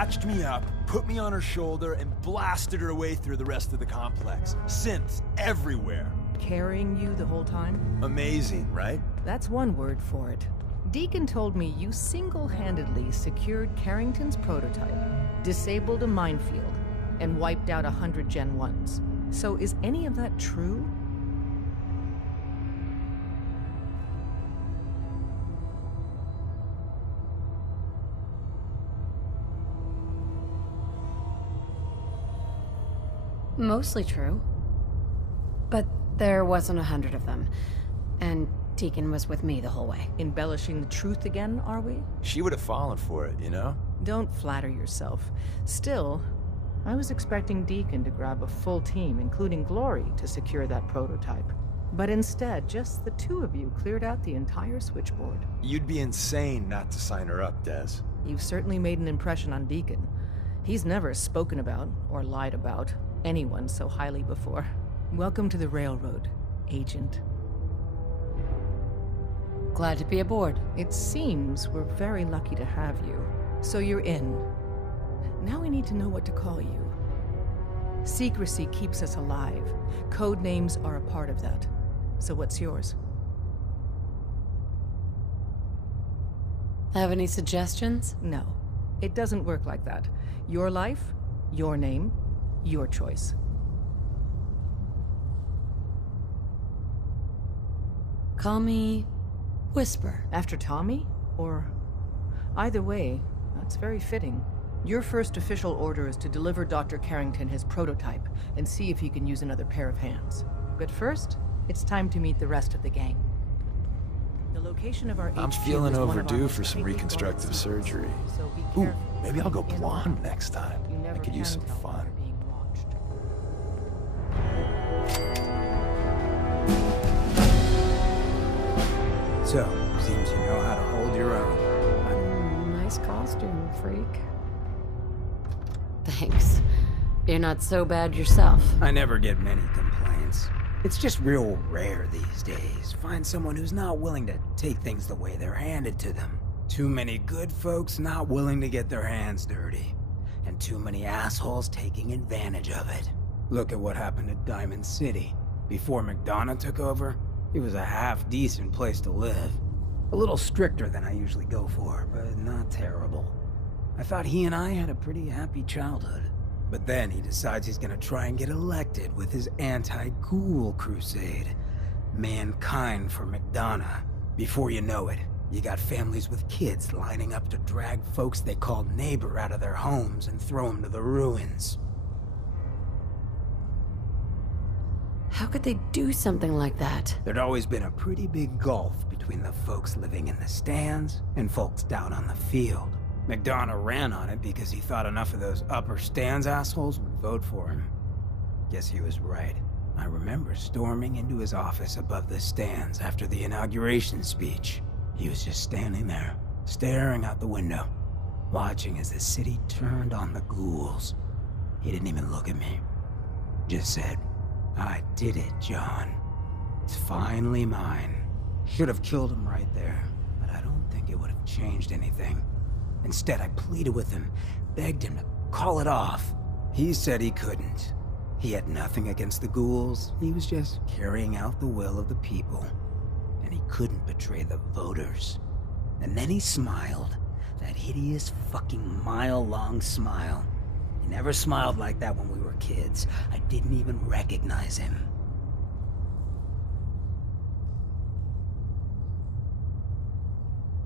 patched me up, put me on her shoulder, and blasted her away through the rest of the complex. Synths everywhere. Carrying you the whole time? Amazing, right? That's one word for it. Deacon told me you single-handedly secured Carrington's prototype, disabled a minefield, and wiped out 100 Gen 1s. So is any of that true? Mostly true. But there wasn't 100 of them. And Deacon was with me the whole way. Embellishing the truth again, are we? She would have fallen for it, you know? Don't flatter yourself. Still, I was expecting Deacon to grab a full team, including Glory, to secure that prototype. But instead, just the two of you cleared out the entire switchboard. You'd be insane not to sign her up, Des. You've certainly made an impression on Deacon. He's never spoken about, or lied about, anyone so highly before. Welcome to the Railroad, Agent. Glad to be aboard. It seems we're very lucky to have you. So you're in. Now we need to know what to call you. Secrecy keeps us alive. Code names are a part of that. So what's yours? Have any suggestions? No. It doesn't work like that. Your life, your name, your choice. Call me Whisper. After Tommy? Or... Either way, that's very fitting. Your first official order is to deliver Dr. Carrington his prototype and see if he can use another pair of hands. But first, it's time to meet the rest of the gang. The location of our I'm HQ feeling is one of our overdue most for some tightly reconstructive guarded surgery. secrets, so be Ooh, careful. maybe I'll go In blonde all, next time. you I never could use some can tell when fun. you're being watched. So, seems you know how to hold your own. Nice costume, freak. Thanks. You're not so bad yourself. I never get many complaints. It's just real rare these days. Find someone who's not willing to take things the way they're handed to them. Too many good folks not willing to get their hands dirty. And too many assholes taking advantage of it. Look at what happened at Diamond City. Before McDonough took over, it was a half-decent place to live. A little stricter than I usually go for, but not terrible. I thought he and I had a pretty happy childhood. But then he decides he's gonna try and get elected with his anti-ghoul crusade. Mankind for McDonough. Before you know it, you got families with kids lining up to drag folks they called neighbor out of their homes and throw them to the ruins. How could they do something like that? There'd always been a pretty big gulf between the folks living in the stands and folks down on the field. McDonough ran on it because he thought enough of those upper stands assholes would vote for him. Guess he was right. I remember storming into his office above the stands after the inauguration speech. He was just standing there, staring out the window, watching as the city turned on the ghouls. He didn't even look at me. Just said, "I did it, John. It's finally mine." Should have killed him right there, but I don't think it would have changed anything. Instead, I pleaded with him, begged him to call it off. He said he couldn't. He had nothing against the ghouls. He was just carrying out the will of the people. And he couldn't betray the voters. And then he smiled. That hideous fucking mile-long smile. He never smiled like that when we were kids. I didn't even recognize him.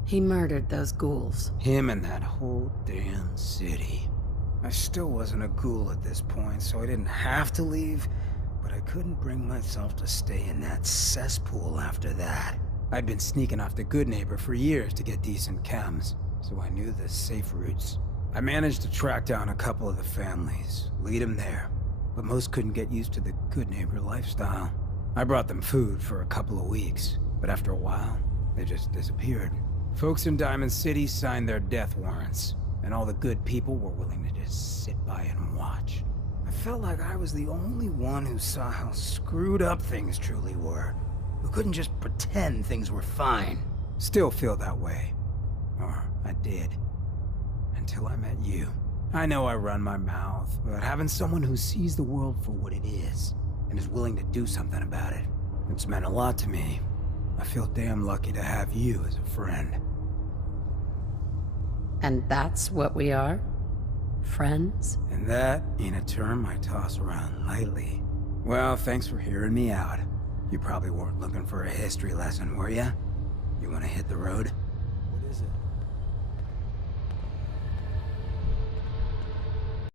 He murdered those ghouls. Him and that whole damn city. I still wasn't a ghoul at this point, so I didn't have to leave, but I couldn't bring myself to stay in that cesspool after that. I'd been sneaking off the Good Neighbor for years to get decent chems, so I knew the safe routes. I managed to track down a couple of the families, lead them there, but most couldn't get used to the Good Neighbor lifestyle. I brought them food for a couple of weeks, but after a while, they just disappeared. Folks in Diamond City signed their death warrants, and all the good people were willing to just sit by and watch. I felt like I was the only one who saw how screwed up things truly were, who couldn't just pretend things were fine. Still feel that way. Or I did. Until I met you. I know I run my mouth, but having someone who sees the world for what it is, and is willing to do something about it, it's meant a lot to me. I feel damn lucky to have you as a friend. And that's what we are? Friends? And that ain't a term I toss around lightly. Well, thanks for hearing me out. You probably weren't looking for a history lesson, were ya? You wanna hit the road?